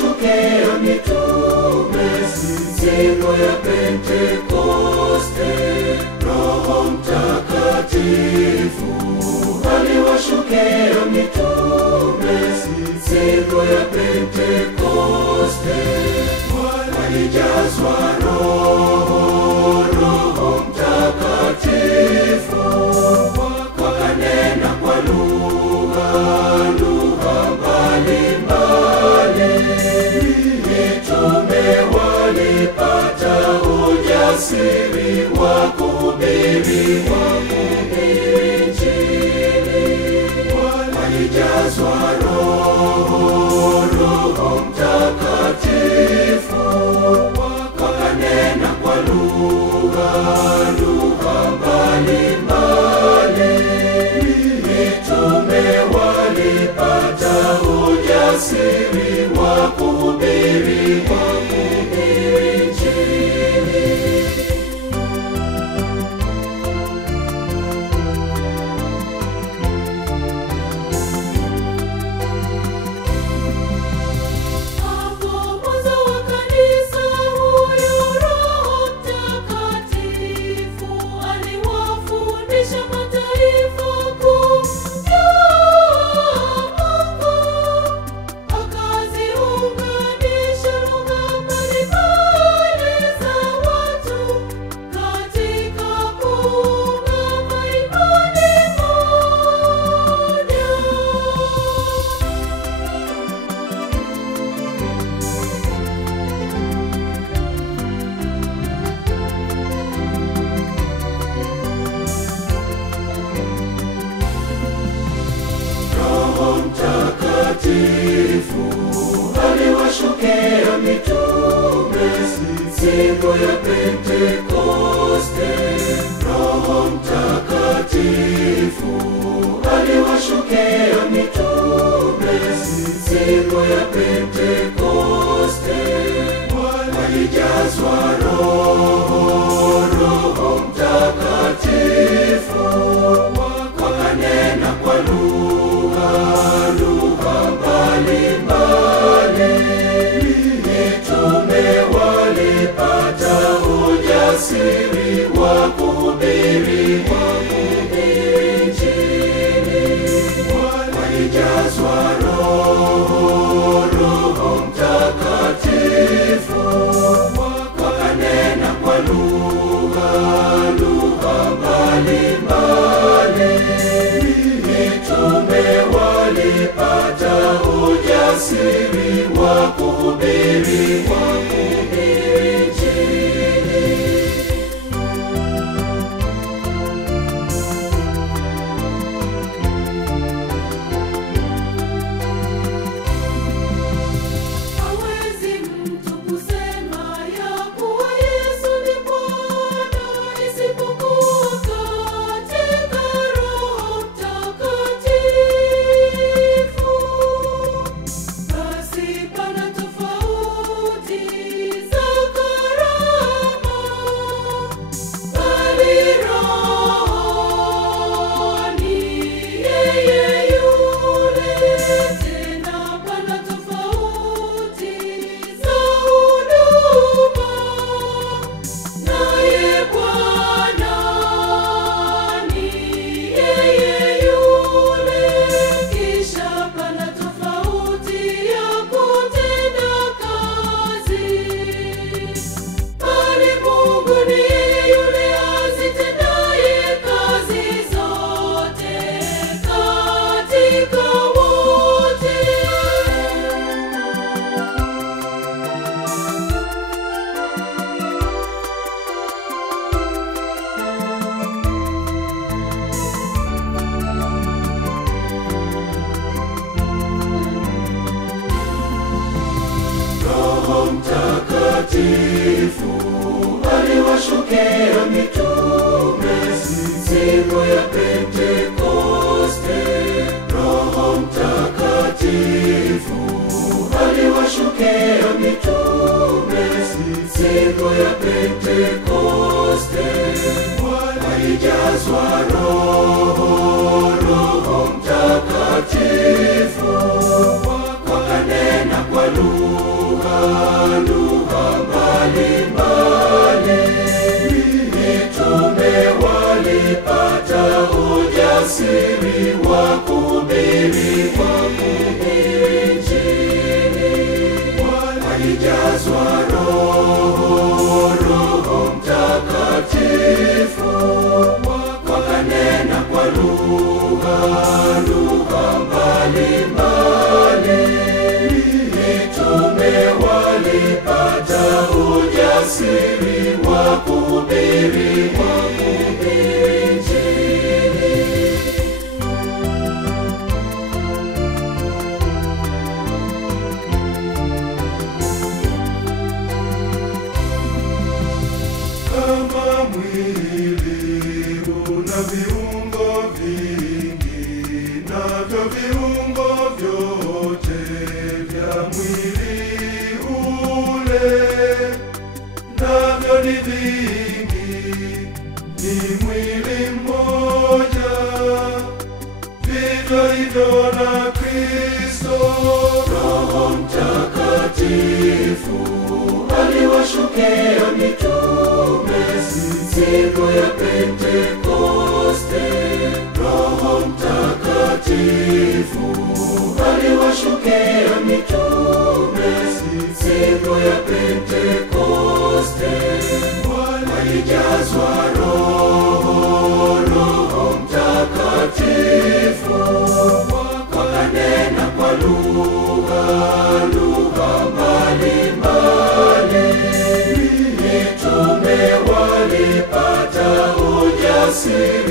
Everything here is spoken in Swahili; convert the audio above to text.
aliwashukia mitume siku ya Pentekoste. Roho Mtakatifu aliwashukia mitume siku ya Pentekoste. Walijazwa Roho Mtakatifu, wakanena kwa lugha mbalimbali. Mitume walipata ujasiri wa kuhubiri Injili. Walijazwa Roho Mtakatifu, wakanena kwa lugha mbalimbali. Mitume walipata ujasiri wa kuhubiri Injili. Aliwashukia mitume siku ya Pentekoste. Roho Mtakatifu aliwashukia mitume siku ya Pentekoste. Walijazwa Roho Mtakatifu, wakanena kwa lugha mbalimbali. Mitume walipata ujasiri wa kuhubiri Injili. Walijazwa Roho Mtakatifu, wakanena kwa lugha mbalimbali. Mitume walipata ujasiri wa kuhubiri Injili. Hawezi mtu kusema ya kuwa Yesu ni Bwana isipokuwa katika Roho Mtakatifu. Basi pana tofauti za karama, bali Roho ni yeye yule. Tena pana tofauti za huduma, naye Bwana ni yeye yule. Kisha pana tofauti ya kutenda kazi, bali Mungu ni yeye yule azitendaye kazi zote katika wote. Roho Mtakatifu aliwashukia mitume siku ya Pentekoste. Roho Mtakatifu aliwashukia mitume siku ya Pentekoste. Walijazwa Roho Mtakatifu, wakanena kwa lugha mbalimbali. Mitume walipata ujasiri wa kuhubiri Injili. Walijazwa Roho Mtakatifu, wakanena kwa lugha mbalimbali. Mitume walipata ujasiri wa kuhubiri Injili. Kama mwili una viungo vingi, navyo viungo vyote vya mwili ule navyo ni vingi, ni mwili mmoja, vivyo hivyo na Kristo. Roho Mtakatifu aliwashukia mitume siku ya Pentekoste. Roho Mtakatifu aliwashukia mitume siku ya Pentekoste. Walijazwa Roho Mtakatifu, wakanena kwa lugha mbalimbali. Mitume walipata ujasiri